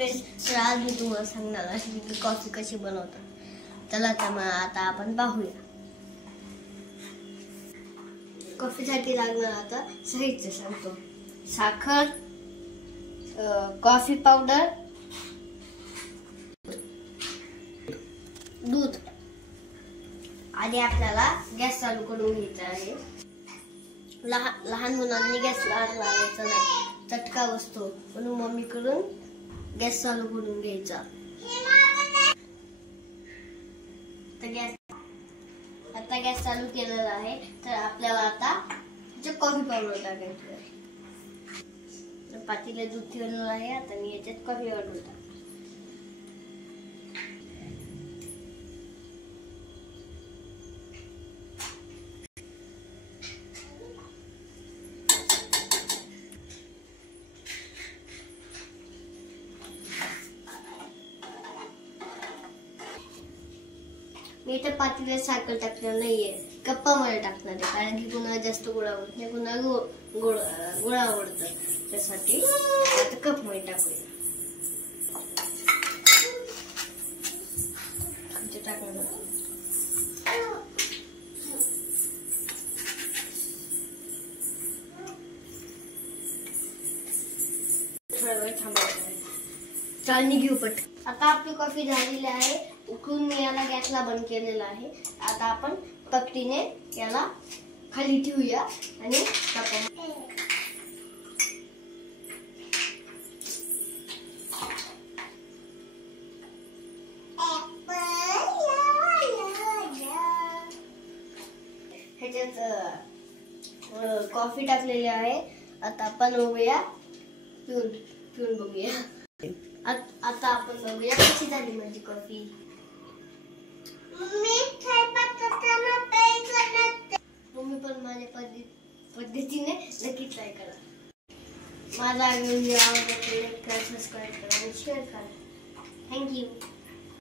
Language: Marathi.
फ्रेंड्स, तर आज मी तुम्हाला सांगणार आहे की कॉफी कशी बनवतात। चला तर मग आता आपण पाहूया। कॉफीसाठी लागणार आता साहित्य सांगतो। साखर, कॉफी पावडर, दूध। आधी आपल्याला गॅस चालू करून घ्यायचा आहे। लहान मुलांनी गॅस लावायचा नाही, चटका बसतो, म्हणून मम्मी कडून गॅस चालू करून घ्यायचा। आता गॅस चालू केलेला आहे, तर आपल्याला आता कॉफी पावडर टाकायची आहे। पातेल्यात दूध ठेवलेलं आहे, आता मी याच्यात कॉफी पावडर टाकते। मी इथे पातेल्यात साखर टाकणार नाहीये, कप्पामध्ये टाकणार आहे, कारण की कुणाला जास्त गोड आवडत नाही, कुणाला गोड आवडतं, त्यासाठी आता कप मध्ये टाकूया। थोडा वेळ थांबायचं आहे, चाळणी घेऊ पट। आता आपली कॉफी झालेली आहे, उकळून मी याला गॅसला बंद केलेला आहे। आता आपण पकटीने याला खाली ठेवूया आणि ह्याच्यात कॉफी टाकलेली आहे। आता आपण बघूया, पिऊन बघूया। आता आपण बघूया कशी झाली माझी कॉफी। तुम्ही पण माझ्या पद्धतीने नक्की ट्राय करा। माझा व्हिडिओ आवडला तर लाईक करा, सबस्क्राइब करा आणि शेअर करा। थँक्यू।